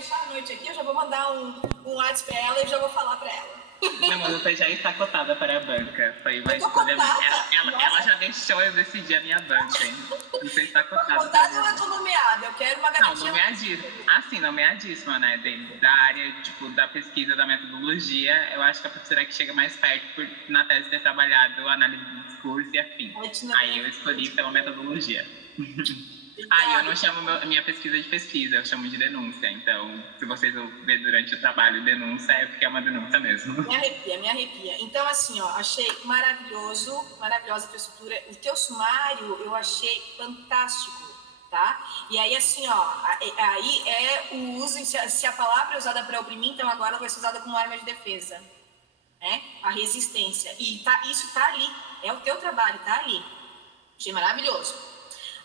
fechar a noite aqui, eu já vou mandar um WhatsApp pra ela e já vou falar pra ela. Não, mas você já está cotada para a banca. Foi uma escolha. Ela já deixou eu decidir a minha banca, hein? Você está cotada. Cotada ou eu tô nomeada? Eu quero uma garotinha. Não, nomeadíssima. Assim, nomeadíssima, né? Da área, tipo, da pesquisa, da metodologia, eu acho que a professora que chega mais perto por, na tese, ter trabalhado análise do discurso e afim. Aí eu escolhi pela metodologia. E eu não chamo minha pesquisa de pesquisa, eu chamo de denúncia. Então, se vocês vão ver durante o trabalho denúncia, é porque é uma denúncia mesmo. Me arrepia. Então, assim, ó, achei maravilhosa a tua estrutura. O teu sumário eu achei fantástico, tá? E aí, assim, ó, aí é o uso, se a palavra é usada para oprimir, então agora ela vai ser usada como arma de defesa, né? A resistência. E isso tá ali, é o teu trabalho, tá ali. Achei maravilhoso.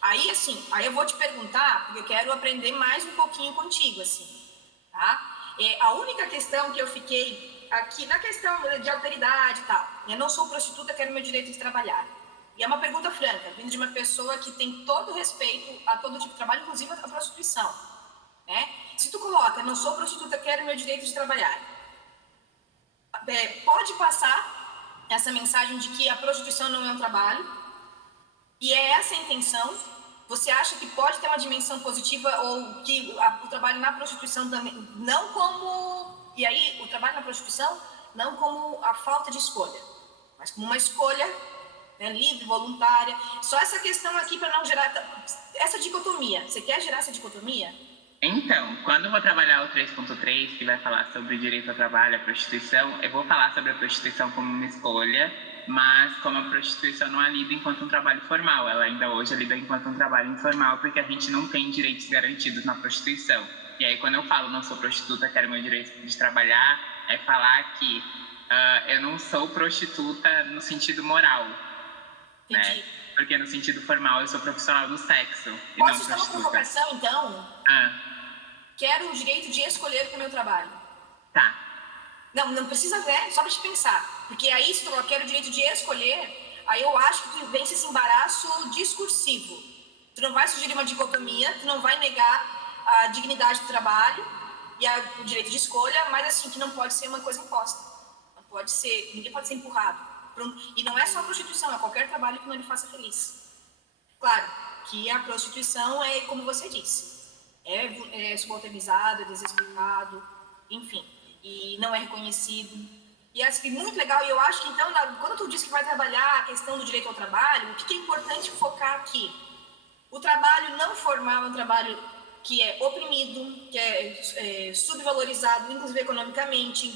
Aí, assim, eu vou te perguntar, porque eu quero aprender mais um pouquinho contigo, assim, tá? A única questão que eu fiquei aqui, na questão de alteridade e tal, eu não sou prostituta, quero meu direito de trabalhar. E é uma pergunta franca, vindo de uma pessoa que tem todo respeito a todo tipo de trabalho, inclusive a prostituição, né? Se tu coloca, não sou prostituta, quero meu direito de trabalhar, pode passar essa mensagem de que a prostituição não é um trabalho, e é essa a intenção. Você acha que pode ter uma dimensão positiva ou que o trabalho na prostituição também, não como... E aí, o trabalho na prostituição, não como a falta de escolha, mas como uma escolha, né, livre, voluntária. Só essa questão aqui para não gerar essa dicotomia. Você quer gerar essa dicotomia? Então, quando eu vou trabalhar o 3.3, que vai falar sobre o direito ao trabalho, a prostituição, eu vou falar sobre a prostituição como uma escolha, mas como a prostituição não é lida enquanto um trabalho formal, ela ainda hoje é lida enquanto um trabalho informal, porque a gente não tem direitos garantidos na prostituição. E aí, quando eu falo não sou prostituta, quero meu direito de trabalhar, é falar que eu não sou prostituta no sentido moral, né? Porque no sentido formal eu sou profissional do sexo e não prostituta. Posso fazer uma provocação, então? Quero o direito de escolher o meu trabalho. Tá. Não precisa ver, só pra te pensar. Porque aí, se tu quer o direito de escolher, aí eu acho que tu vence esse embaraço discursivo. Tu não vai sugerir uma dicotomia, tu não vai negar a dignidade do trabalho e o direito de escolha, mas assim, que não pode ser uma coisa imposta. Não pode ser, ninguém pode ser empurrado. E não é só a prostituição, é qualquer trabalho que não lhe faça feliz. Claro que a prostituição é, como você disse, é subalternizado, é desrespeitado, enfim, e não é reconhecido. E é muito legal, e eu acho que então, quando tu diz que vai trabalhar a questão do direito ao trabalho, o que é importante focar aqui? O trabalho não formal é um trabalho que é oprimido, que é subvalorizado, inclusive economicamente,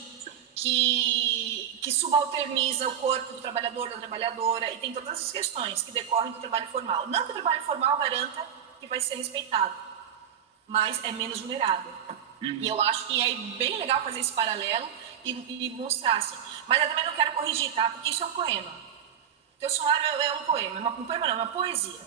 que subalterniza o corpo do trabalhador, da trabalhadora, e tem todas essas questões que decorrem do trabalho formal. Não que o trabalho formal garanta que vai ser respeitado, mas é menos vulnerável. E eu acho que é bem legal fazer esse paralelo e mostrar assim. Mas eu também não quero corrigir, tá? Porque isso é um poema. O teu sumário é um poema. Um poema não, é uma poesia.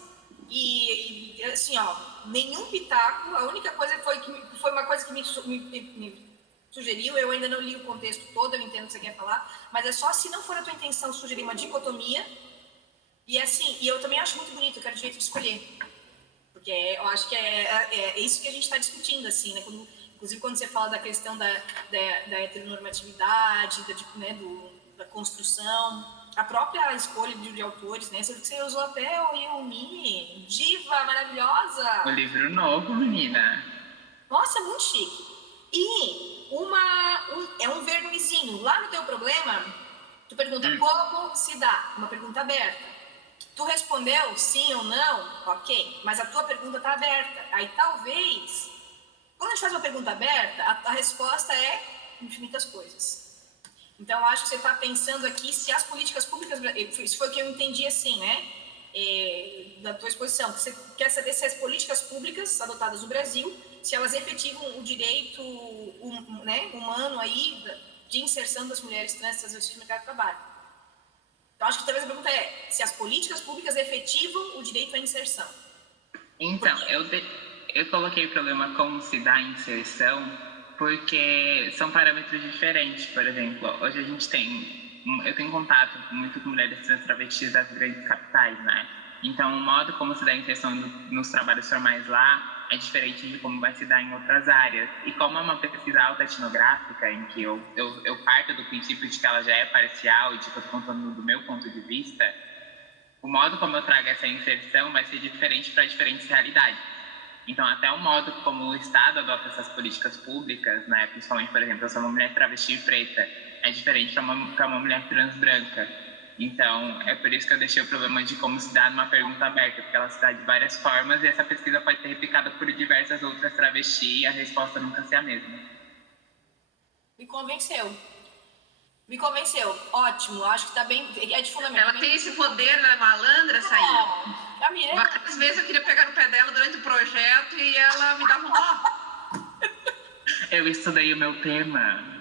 E assim, ó, nenhum pitaco, a única coisa foi uma coisa que me sugeriu, eu ainda não li o contexto todo, eu entendo o que você quer falar, mas é só se não for a tua intenção sugerir uma dicotomia, e assim, e eu também acho muito bonito, eu quero o direito de escolher. Porque eu acho que é isso que a gente está discutindo, assim, né? Inclusive, quando você fala da questão da heteronormatividade, da construção, a própria escolha de autores, né? Você usou até o Yumi, diva maravilhosa. O livro novo, menina. Nossa, muito chique. E é um vernizinho. Lá no teu problema, tu pergunta como se dá, uma pergunta aberta. Tu respondeu sim ou não, ok, mas a tua pergunta está aberta. Aí talvez, quando a gente faz uma pergunta aberta, a resposta é infinitas coisas. Então, acho que você está pensando aqui se as políticas públicas, isso foi o que eu entendi assim, né, da tua exposição, você quer saber se as políticas públicas adotadas no Brasil, se elas efetivam o direito humano aí de inserção das mulheres trans no mercado de trabalho. Então, acho que talvez a pergunta é se as políticas públicas efetivam o direito à inserção. Então, eu coloquei o problema como se dá a inserção porque são parâmetros diferentes. Por exemplo, hoje eu tenho contato muito com mulheres trans travestis das grandes capitais, né? Então, o modo como se dá a inserção nos trabalhos formais lá é diferente de como vai se dar em outras áreas. E como é uma pesquisa autoetnográfica, em que eu parto do princípio de que ela já é parcial e de que eu estou contando do meu ponto de vista, o modo como eu trago essa inserção vai ser diferente para diferentes realidades. Então, até o modo como o Estado adota essas políticas públicas, né, principalmente, por exemplo, eu sou uma mulher travesti e preta, é diferente para uma mulher trans branca. Então, é por isso que eu deixei o problema de como se dá numa pergunta aberta, porque ela se dá de várias formas e essa pesquisa pode ser replicada por diversas outras travestis e a resposta nunca ser a mesma. Me convenceu. Me convenceu. Ótimo. Acho que tá bem. É de fundamento. Ela tem esse poder, ela é malandra, essa aí. A Mirella. Várias vezes eu queria pegar no pé dela durante o projeto e ela me dava um nó. Eu estudei o meu tema.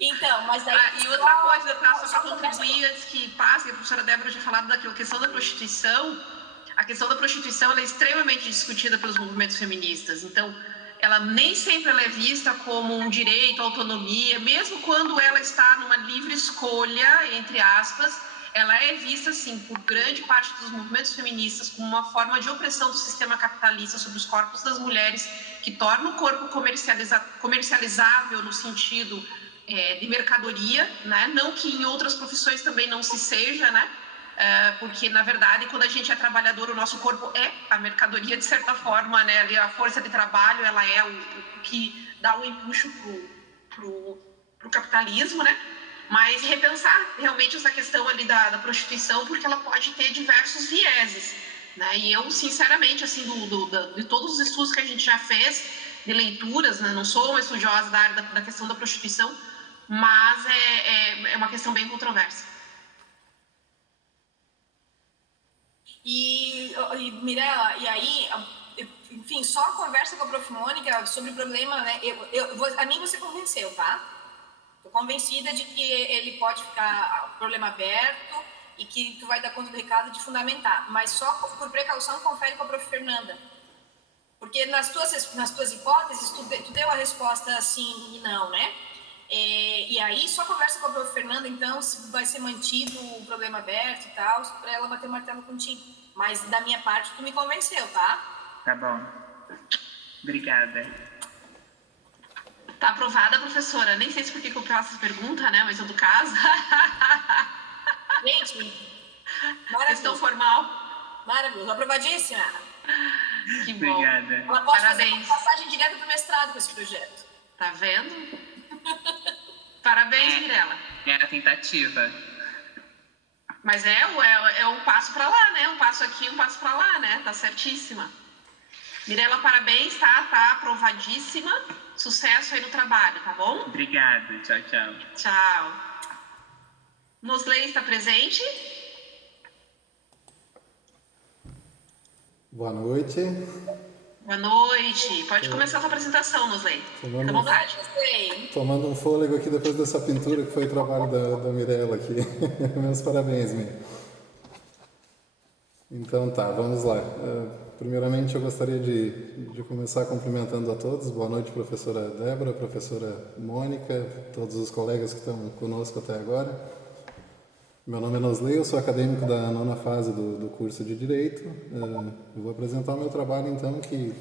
Então, mas daí... e outra coisa, tá? Só para contribuir antes que passe, a professora Débora já falado daquela questão da prostituição. A questão da prostituição ela é extremamente discutida pelos movimentos feministas. Então, ela nem sempre ela é vista como um direito, autonomia, mesmo quando ela está numa livre escolha, entre aspas, ela é vista, sim, por grande parte dos movimentos feministas como uma forma de opressão do sistema capitalista sobre os corpos das mulheres, que torna o corpo comercializável no sentido de mercadoria, né? Não que em outras profissões também não se seja, né? Porque, na verdade, quando a gente é trabalhador, o nosso corpo é a mercadoria, de certa forma, né? A força de trabalho, ela é o que dá o empuxo pro capitalismo, né? Mas repensar realmente essa questão ali da prostituição, porque ela pode ter diversos vieses, né? E eu, sinceramente, assim, de todos os estudos que a gente já fez, de leituras, né? Não sou uma estudiosa da área da questão da prostituição, mas é uma questão bem controversa. E Mirella, e aí, enfim, só a conversa com a Prof. Mônica sobre o problema, né? A mim você convenceu, tá? Tô convencida de que ele pode ficar problema aberto e que tu vai dar conta do recado de fundamentar. Mas só por precaução confere com a Prof. Fernanda. Porque nas tuas hipóteses, tu deu a resposta sim e não, né? E aí só conversa com a Prof. Fernanda, então, se vai ser mantido o problema aberto e tal, para ela bater o martelo contigo. Mas da minha parte, tu me convenceu, tá? Tá bom. Obrigada. Tá aprovada, professora. Nem sei se por que eu faço essa pergunta, né? Mas eu do caso. Gente, questão formal. Maravilhoso. Aprovadíssima. Que bom. Obrigada. Ela pode fazer uma passagem direta pro mestrado com esse projeto. Tá vendo? Parabéns, Mirella. É a tentativa. Mas é um passo para lá, né? Um passo aqui, um passo para lá, né? Tá certíssima. Mirella, parabéns, tá aprovadíssima. Sucesso aí no trabalho, tá bom? Obrigada. Tchau, tchau. Tchau. Nosley está presente? Boa noite. Boa noite. Pode começar a sua apresentação, Nosley. Fica à vontade. Tomando um fôlego aqui depois dessa pintura que foi o trabalho da Mirella aqui. Meus parabéns, Mir. Então tá, vamos lá. Primeiramente eu gostaria de começar cumprimentando a todos. Boa noite, professora Débora, professora Mônica, todos os colegas que estão conosco até agora. Meu nome é Nosley, eu sou acadêmico da 9ª fase do curso de Direito. Eu vou apresentar o meu trabalho, então, que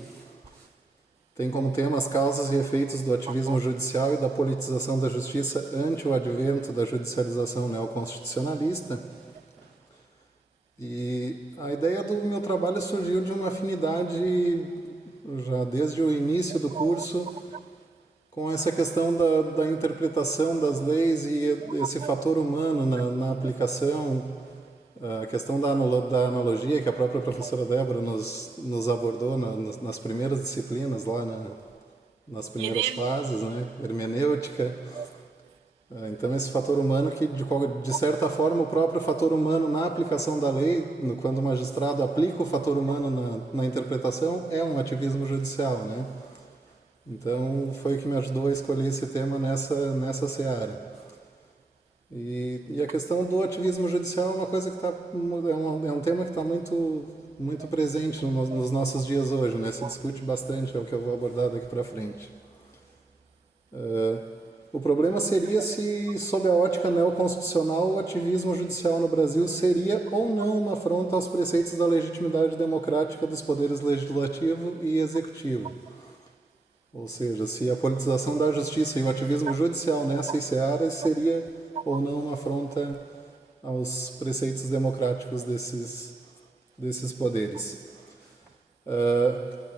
tem como tema as causas e efeitos do ativismo judicial e da politização da justiça ante o advento da judicialização neoconstitucionalista. E a ideia do meu trabalho surgiu de uma afinidade, já desde o início do curso, com essa questão da interpretação das leis e esse fator humano na aplicação, a questão da analogia que a própria professora Débora nos abordou nas primeiras disciplinas, lá nas primeiras fases, né? Hermenêutica. Então, esse fator humano que, de certa forma, o próprio fator humano na aplicação da lei, quando o magistrado aplica o fator humano na interpretação, é um ativismo judicial, né? Então, foi o que me ajudou a escolher esse tema nessa seara. E a questão do ativismo judicial é uma coisa que é um tema que está muito presente nos nossos dias hoje, né? Se discute bastante, é o que eu vou abordar daqui para frente. O problema seria se, sob a ótica neoconstitucional, o ativismo judicial no Brasil seria ou não uma afronta aos preceitos da legitimidade democrática dos poderes legislativo e executivo. Ou seja, se a politização da justiça e o ativismo judicial nessas searas seria ou não uma afronta aos preceitos democráticos desses poderes.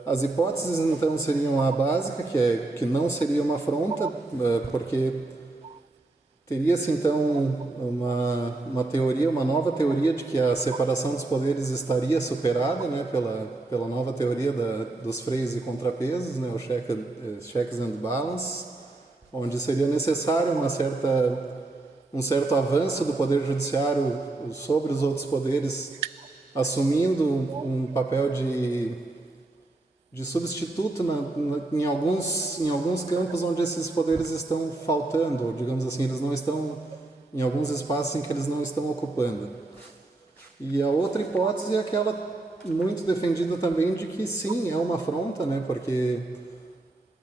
As hipóteses, então, seriam a básica, que não seria uma afronta, porque teria-se, então, uma teoria, uma nova teoria de que a separação dos poderes estaria superada, né, pela nova teoria dos freios e contrapesos, né, o checks and balance, onde seria necessário um certo avanço do poder judiciário sobre os outros poderes, assumindo um papel de substituto em alguns campos onde esses poderes estão faltando, ou, digamos assim, eles não estão em alguns espaços em que eles não estão ocupando. E a outra hipótese é aquela muito defendida também de que sim, é uma afronta, né, porque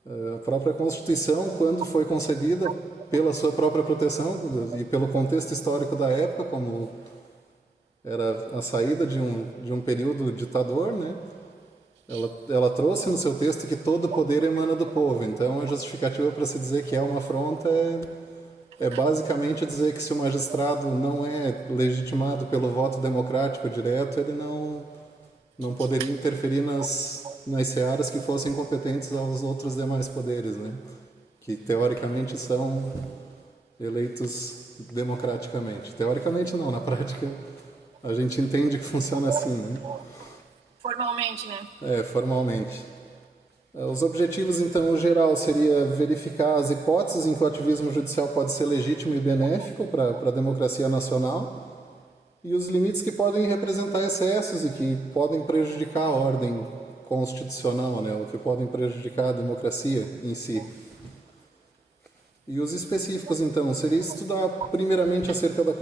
a própria Constituição, quando foi concebida pela sua própria proteção e pelo contexto histórico da época, como era a saída de um período ditador, né, ela trouxe no seu texto que todo poder emana do povo. Então, a justificativa para se dizer que é uma afronta é basicamente dizer que se o magistrado não é legitimado pelo voto democrático direto, ele não poderia interferir nas searas que fossem competentes aos outros demais poderes, né? Que teoricamente são eleitos democraticamente. Teoricamente não, na prática a gente entende que funciona assim, né? Formalmente, né? Formalmente. Os objetivos, então, no geral, seria verificar as hipóteses em que o ativismo judicial pode ser legítimo e benéfico para a democracia nacional e os limites que podem representar excessos e que podem prejudicar a ordem constitucional, né, ou que podem prejudicar a democracia em si. E os específicos, então, seria estudar primeiramente acerca da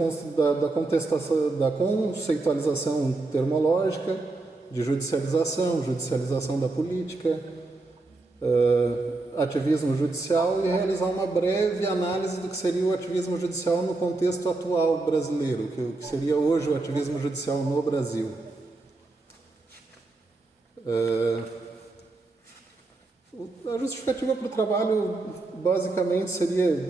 contestação, da conceitualização termológica, de judicialização da política, ativismo judicial e realizar uma breve análise do que seria o ativismo judicial no contexto atual brasileiro, o que seria hoje o ativismo judicial no Brasil. A justificativa para o trabalho basicamente seria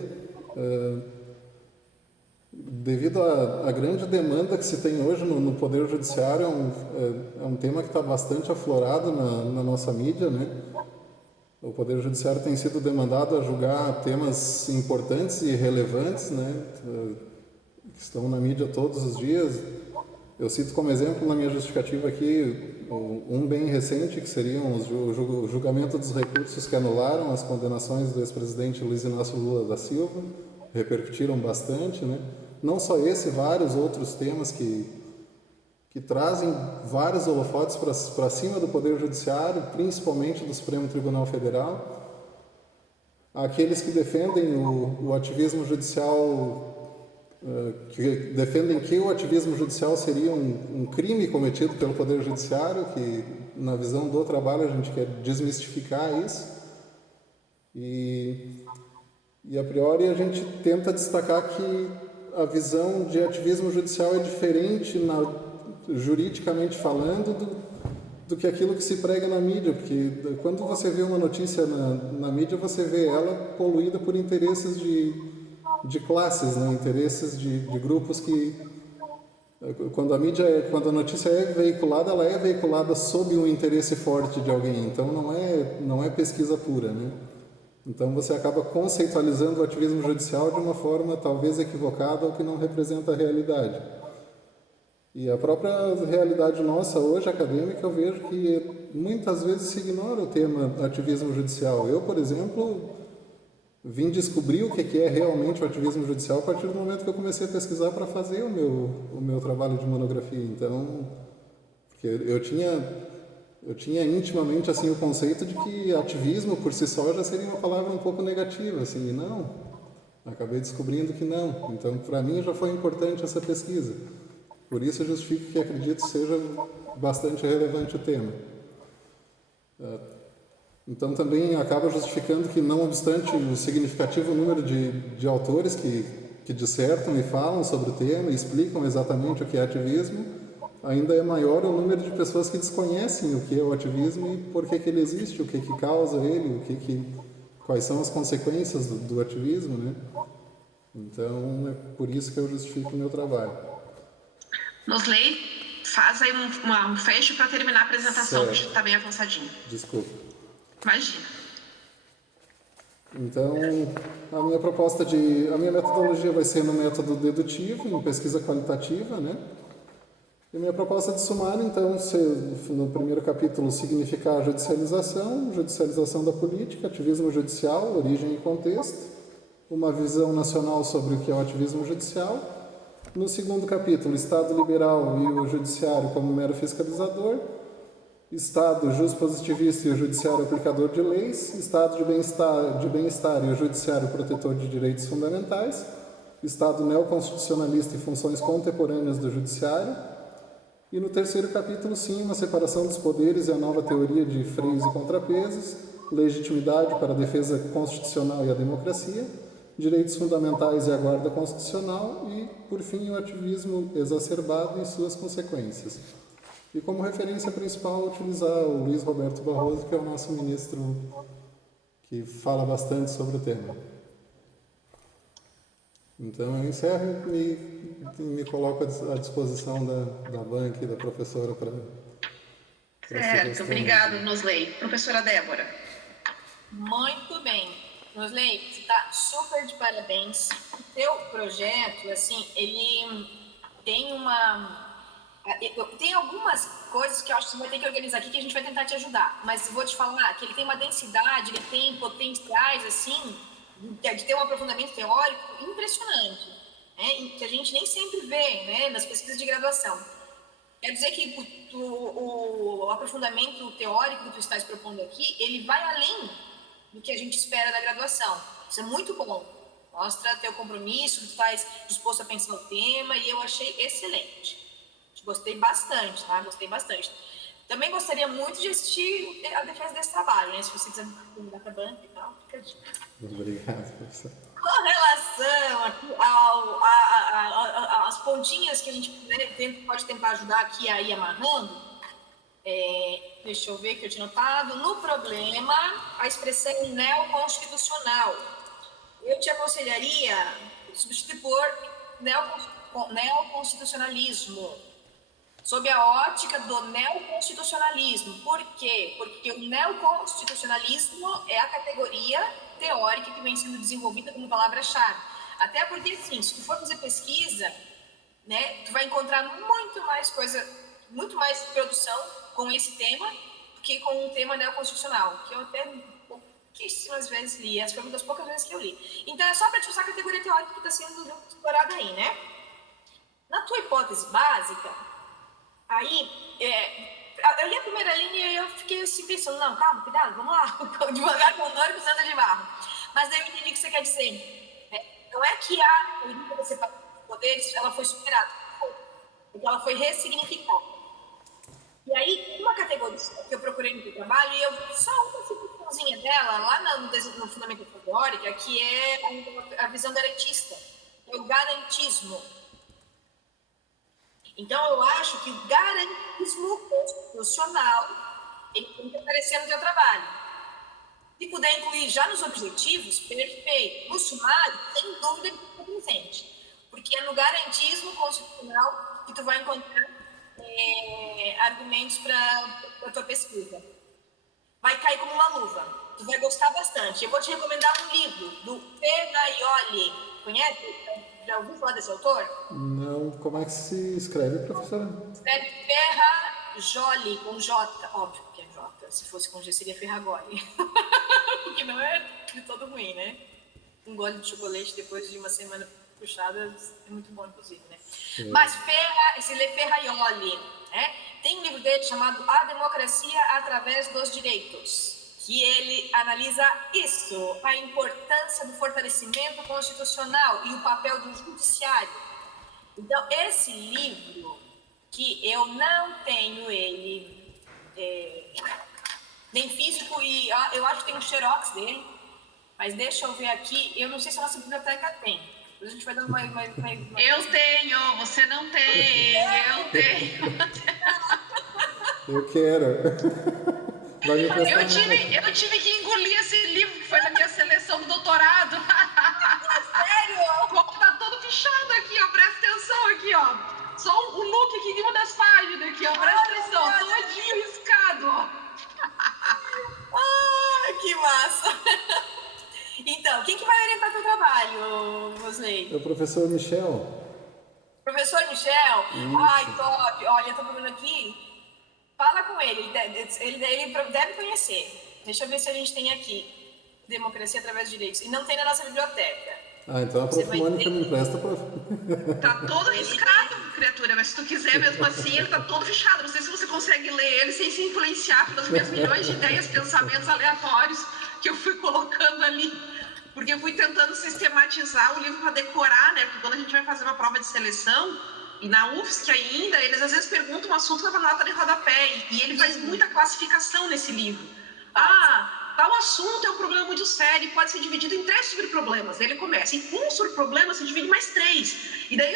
devido à grande demanda que se tem hoje no Poder Judiciário, é um tema que está bastante aflorado na nossa mídia, né? O Poder Judiciário tem sido demandado a julgar temas importantes e relevantes, né? Que estão na mídia todos os dias. Eu cito como exemplo na minha justificativa aqui um bem recente, que seriam o julgamento dos recursos que anularam as condenações do ex-presidente Luiz Inácio Lula da Silva, repercutiram bastante, né? Não só esse, vários outros temas que trazem vários holofotes para cima do Poder Judiciário, principalmente do Supremo Tribunal Federal. Aqueles que defendem o ativismo judicial, que defendem que o ativismo judicial seria um crime cometido pelo Poder Judiciário, que na visão do trabalho a gente quer desmistificar isso. E a priori a gente tenta destacar que a visão de ativismo judicial é diferente, juridicamente falando, do que aquilo que se prega na mídia, porque quando você vê uma notícia na mídia, você vê ela poluída por interesses de classes, né? Interesses de grupos que, quando a notícia é veiculada, ela é veiculada sob um interesse forte de alguém, então não é pesquisa pura, né? Então você acaba conceitualizando o ativismo judicial de uma forma talvez equivocada ou que não representa a realidade. E a própria realidade nossa hoje, acadêmica, eu vejo que muitas vezes se ignora o tema ativismo judicial. Eu, por exemplo, vim descobrir o que é realmente o ativismo judicial a partir do momento que eu comecei a pesquisar para fazer o meu trabalho de monografia. Então, porque eu tinha intimamente assim o conceito de que ativismo por si só já seria uma palavra um pouco negativa, assim, e não. Acabei descobrindo que não. Então, para mim já foi importante essa pesquisa. Por isso eu justifico que acredito seja bastante relevante o tema. Então também acaba justificando que, não obstante o significativo número de autores que dissertam e falam sobre o tema e explicam exatamente o que é ativismo, ainda é maior o número de pessoas que desconhecem o que é o ativismo e por que ele existe, o que causa ele, quais são as consequências do ativismo, né? Então é por isso que eu justifico o meu trabalho. Nosley, faz aí um fecho para terminar a apresentação, que já está bem avançadinho. Desculpa. Imagina. Então, a minha metodologia vai ser no método dedutivo, em pesquisa qualitativa, né? E a minha proposta de sumário, então, no primeiro capítulo, significar a judicialização da política, ativismo judicial, origem e contexto, uma visão nacional sobre o que é o ativismo judicial. No segundo capítulo, Estado liberal e o judiciário como mero fiscalizador, Estado juspositivista e o judiciário aplicador de leis, Estado de bem-estar e o judiciário protetor de direitos fundamentais, Estado neoconstitucionalista e funções contemporâneas do judiciário. E no terceiro capítulo, sim, uma separação dos poderes e a nova teoria de freios e contrapesos, legitimidade para a defesa constitucional e a democracia, direitos fundamentais e a guarda constitucional e, por fim, o ativismo exacerbado e suas consequências. E como referência principal, utilizar o Luiz Roberto Barroso, que é o nosso ministro que fala bastante sobre o tema. Então, eu encerro e me coloco à disposição da banca e da professora para Certo, obrigado, Nosley. Professora Débora. Muito bem. Nosley, você está super de parabéns. O teu projeto, assim, ele tem tem algumas coisas que eu acho que você vai ter que organizar aqui que a gente vai tentar te ajudar. Mas vou te falar que ele tem uma densidade, ele tem potenciais, assim, de ter um aprofundamento teórico impressionante, né? Que a gente nem sempre vê, né, nas pesquisas de graduação. Quer dizer que o aprofundamento teórico que tu estás propondo aqui, ele vai além do que a gente espera da graduação. Isso é muito bom. Mostra teu compromisso, que tu estás disposto a pensar o tema, e eu achei excelente. Gostei bastante, tá? Gostei bastante. Também gostaria muito de assistir a defesa desse trabalho, né? Se você quiser mudar para a banca e tal, fica a dica. Obrigado, professor. Com relação às pontinhas que a gente pode tentar ajudar aqui a ir amarrando, deixa eu ver que eu tinha notado. No problema, a expressão neoconstitucional. Eu te aconselharia substituir por neoconstitucionalismo, sob a ótica do neoconstitucionalismo. Por quê? Porque o neoconstitucionalismo é a categoria teórica que vem sendo desenvolvida como palavra-chave. Até porque, assim, se tu for fazer pesquisa, né, tu vai encontrar muito mais produção com esse tema do que com o tema neoconstitucional, que eu até pouquíssimas vezes li, essa foi uma das poucas vezes que eu li. Então, é só para te usar a categoria teórica que está sendo explorada aí, né? Na tua hipótese básica, aí, eu li a primeira linha e eu fiquei assim pensando, não, calma, cuidado, vamos lá, devagar com dor e com santa de barro. Mas daí eu entendi o que você quer dizer. Não é que a teoria da separação dos poderes, ela foi superada, porque ela foi ressignificada. E aí, uma categoria que eu procurei no meu trabalho, e eu só uma citaçãozinha dela, lá no Fundamento Teórica, que é a visão garantista, é o garantismo. Então, eu acho que o garantismo constitucional ele tem que aparecer no teu trabalho. Se puder incluir já nos objetivos, perfeito. No sumário, sem dúvida, ele está presente. Porque é no garantismo constitucional que tu vai encontrar argumentos para a tua pesquisa. Vai cair como uma luva. Tu vai gostar bastante. Eu vou te recomendar um livro do Ferraioli. Conhece? Já ouviu falar desse autor? Não. Como é que se escreve, professora? Escreve Ferrajoli, com J. Óbvio que é J. Se fosse com G, seria Ferragoli. O que não é de todo ruim, né? Um gole de chocolate depois de uma semana puxada é muito bom, inclusive, né? Mas esse lê Ferraioli, né? Tem um livro dele chamado A Democracia através dos Direitos, que ele analisa isso, a importância do fortalecimento constitucional e o papel do judiciário. Então, esse livro, que eu não tenho ele nem físico, e eu acho que tem um xerox dele, mas deixa eu ver aqui, eu não sei se a nossa biblioteca tem. A gente vai dando uma... Eu tenho, você não tem, eu tenho. Eu quero. Vai me prestar Eu tive que engolir esse livro que foi na minha seleção do doutorado. Sério? Tá todo fichado aqui, ó, presta atenção aqui, ó. Só o look aqui em uma das páginas aqui, ó, presta atenção, todinho riscado, ó. Que massa! Então, quem que vai orientar teu trabalho, Rosley? É o professor Michel. Professor Michel? Isso. Ai, top! Olha, eu tô procurando aqui. Fala com ele, ele deve conhecer. Deixa eu ver se a gente tem aqui. Democracia através de direitos. E não tem na nossa biblioteca. Então a prof. Mônica me empresta, prof. Tá todo riscado, criatura, mas se tu quiser mesmo assim, ele tá todo fechado. Não sei se você consegue ler ele sem se influenciar pelas minhas milhões de ideias, pensamentos aleatórios que eu fui colocando ali. Porque eu fui tentando sistematizar o livro para decorar, né? Porque quando a gente vai fazer uma prova de seleção, e na UFSC ainda, eles às vezes perguntam um assunto que leva nota de rodapé, e ele faz muita classificação nesse livro. Tal assunto é um problema muito sério e pode ser dividido em 3 subproblemas. Daí ele começa, e um subproblema se divide em mais 3. E daí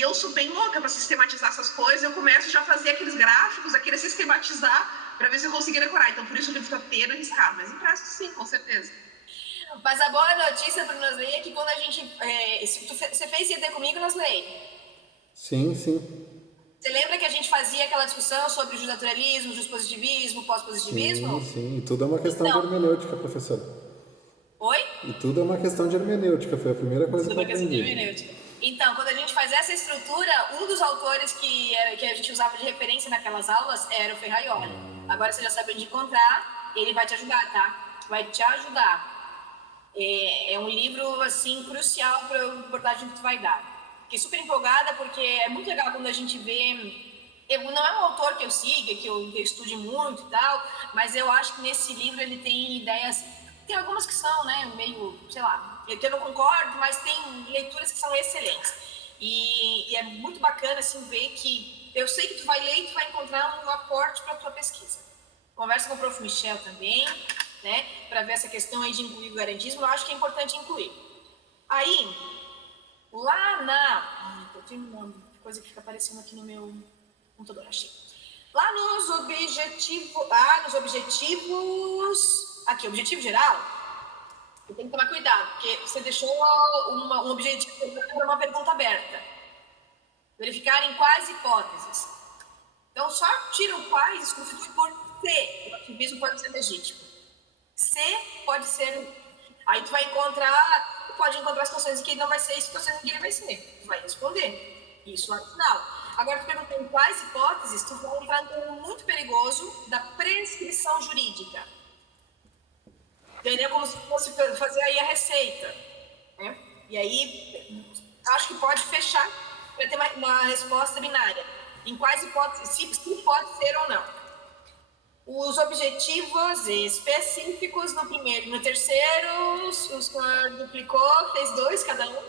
eu sou bem louca para sistematizar essas coisas, eu começo já a fazer aqueles gráficos, a querer sistematizar, para ver se eu consigo decorar. Então por isso o livro está inteiro arriscado, mas empresto sim, com certeza. Mas a boa notícia para o Nosley é que quando a gente... você fez IED comigo, Nosley? Sim, sim. Você lembra que a gente fazia aquela discussão sobre justnaturalismo, justpositivismo, pós-positivismo? Sim. E tudo é uma questão de hermenêutica, professora. Oi? E tudo é uma questão de hermenêutica, foi a primeira coisa que eu aprendi. Então, quando a gente faz essa estrutura, um dos autores que a gente usava de referência naquelas aulas era o Ferraioli. Agora você já sabe onde encontrar, ele vai te ajudar, tá? Vai te ajudar. É um livro, assim, crucial para a abordagem que tu vai dar. Fiquei super empolgada porque é muito legal quando a gente vê... não é um autor que eu siga, que eu estude muito e tal, mas eu acho que nesse livro ele tem ideias... Tem algumas que são, né, meio, sei lá, eu não concordo, mas tem leituras que são excelentes. E é muito bacana, assim, ver que... Eu sei que tu vai ler e tu vai encontrar um aporte para a tua pesquisa. Conversa com o prof. Michel também, né, para ver essa questão aí de incluir o garantismo, eu acho que é importante incluir. Aí... Lá na... tem uma coisa que fica aparecendo aqui no meu computador, achei. Lá nos objetivos... nos objetivos... Aqui, objetivo geral. Você tem que tomar cuidado, porque você deixou um objetivo para uma pergunta aberta. Verificar em quais hipóteses. Então, só tira o quais e substitui por C. O ativismo pode ser legítimo. C pode ser... Aí tu vai encontrar... pode encontrar situações em que ele não vai ser e situações em que ele vai ser. Tu vai responder. Isso lá no final. Agora, tu perguntou em quais hipóteses, tu vai entrar em um muito perigoso da prescrição jurídica. Entendeu? Como se fosse fazer aí a receita. Né? E aí, acho que pode fechar para ter uma resposta binária. Em quais hipóteses, se pode ser ou não. Os objetivos específicos no primeiro e no terceiro, o senhor duplicou, fez 2 cada um.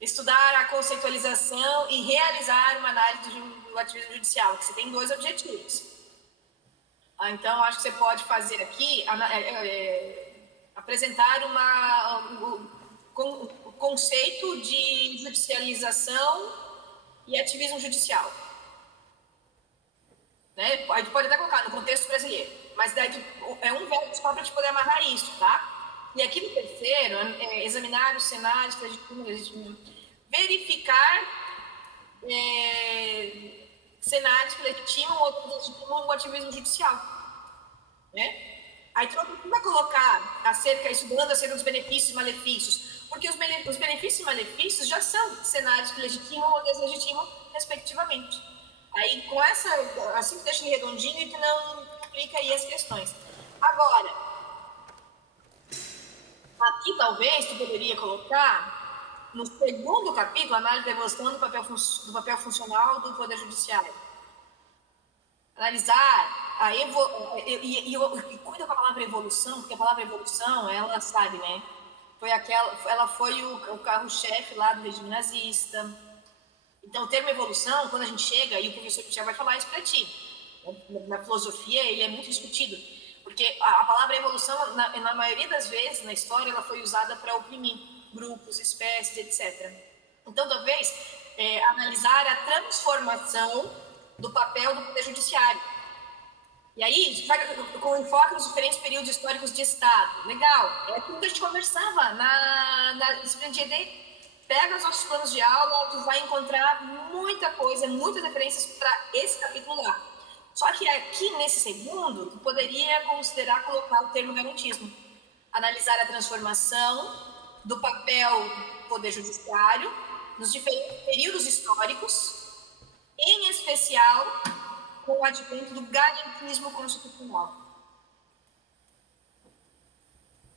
Estudar a conceitualização e realizar uma análise do ativismo judicial, que você tem 2 objetivos. Então, acho que você pode fazer aqui, apresentar o conceito de judicialização e ativismo judicial. Né? Aí tu pode até colocar no contexto brasileiro, mas daí é um verbo só para te poder amarrar isso, tá? E aqui no terceiro, examinar os cenários, verificar cenários que legitimam ou legitimam o ativismo judicial, né? Aí tu não vai colocar estudando acerca dos benefícios e malefícios, porque os benefícios e malefícios já são cenários que legitimam ou deslegitimam, respectivamente. Aí, com essa, assim tu deixa ele redondinho e tu não complica aí as questões. Agora, aqui talvez tu poderia colocar, no segundo capítulo, análise da evolução do papel funcional do Poder Judiciário. Analisar e cuida com a palavra evolução, porque a palavra evolução, ela sabe, né? Ela foi o carro-chefe lá do regime nazista. Então, o termo evolução, quando a gente chega, e o professor Michel vai falar isso para ti, na filosofia ele é muito discutido, Porque a palavra evolução, na maioria das vezes, na história, ela foi usada para oprimir grupos, espécies, etc. Então, talvez, analisar a transformação do papel do Poder Judiciário. E aí, com enfoque nos diferentes períodos históricos de Estado. Legal. É aquilo que a gente conversava na disciplina de ED. Pega os nossos planos de aula, tu vai encontrar muita coisa, muitas referências para esse capítulo lá. Só que aqui, nesse segundo, tu poderia considerar colocar o termo garantismo. Analisar a transformação do papel do Poder Judiciário nos diferentes períodos históricos, em especial com o advento do garantismo constitucional.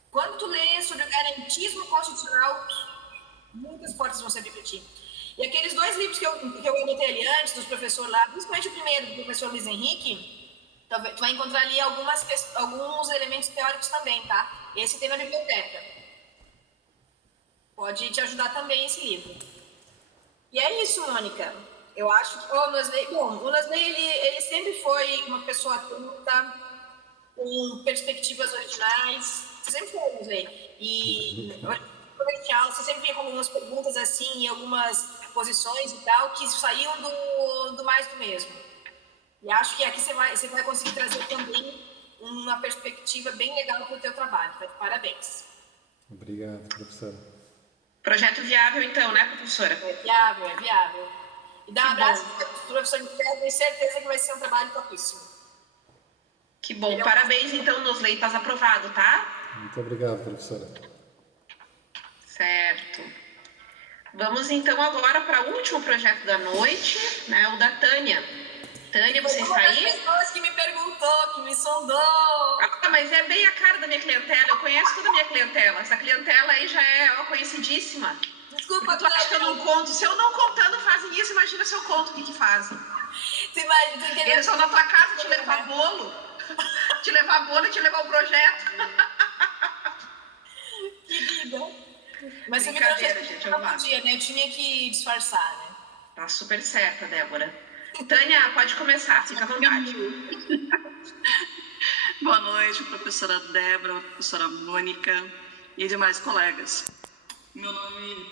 Quando tu lê sobre o garantismo constitucional, muitas portas vão se abrir para ti. E aqueles 2 livros que eu anotei ali antes, dos professores lá, principalmente o primeiro, do professor Luiz Henrique, tu vai encontrar ali alguns elementos teóricos também, tá? Esse tem na biblioteca. Pode te ajudar também esse livro. E é isso, Mônica. Eu acho que o Nosley, ele sempre foi uma pessoa atenta, com perspectivas originais. Você sempre foi, Nosley. E você sempre vinha com algumas perguntas assim, e algumas posições e tal, que saíam do mais do mesmo. E acho que aqui você vai conseguir trazer também uma perspectiva bem legal para o teu trabalho. Parabéns. Obrigado, professora. Projeto viável, então, né, professora? É viável. E dá um abraço para o professor Michel, tenho certeza que vai ser um trabalho topíssimo. Que bom. Parabéns, então, Nosley. Estás aprovado, tá? Muito obrigado, professora. Certo. Vamos, então, agora para o último projeto da noite, né, o da Tânia. Tânia, você está aí? Uma das pessoas que me perguntou, que me sondou. Ah, mas é bem a cara da minha clientela. Eu conheço toda a minha clientela. Essa clientela aí já é conhecidíssima. Desculpa, tu acha que eu não conto? Se eu não contando fazem isso, imagina se eu conto o que fazem. Eles vão na tua casa te levar bolo. Te levar bolo e te levar o projeto. Querida. Mas você me Brincadeira, gente, eu não podia, né? Eu tinha que disfarçar, né? Tá super certa, Débora. Tânia, pode começar, fica à vontade. Boa noite, professora Débora, professora Mônica e demais colegas. Meu nome é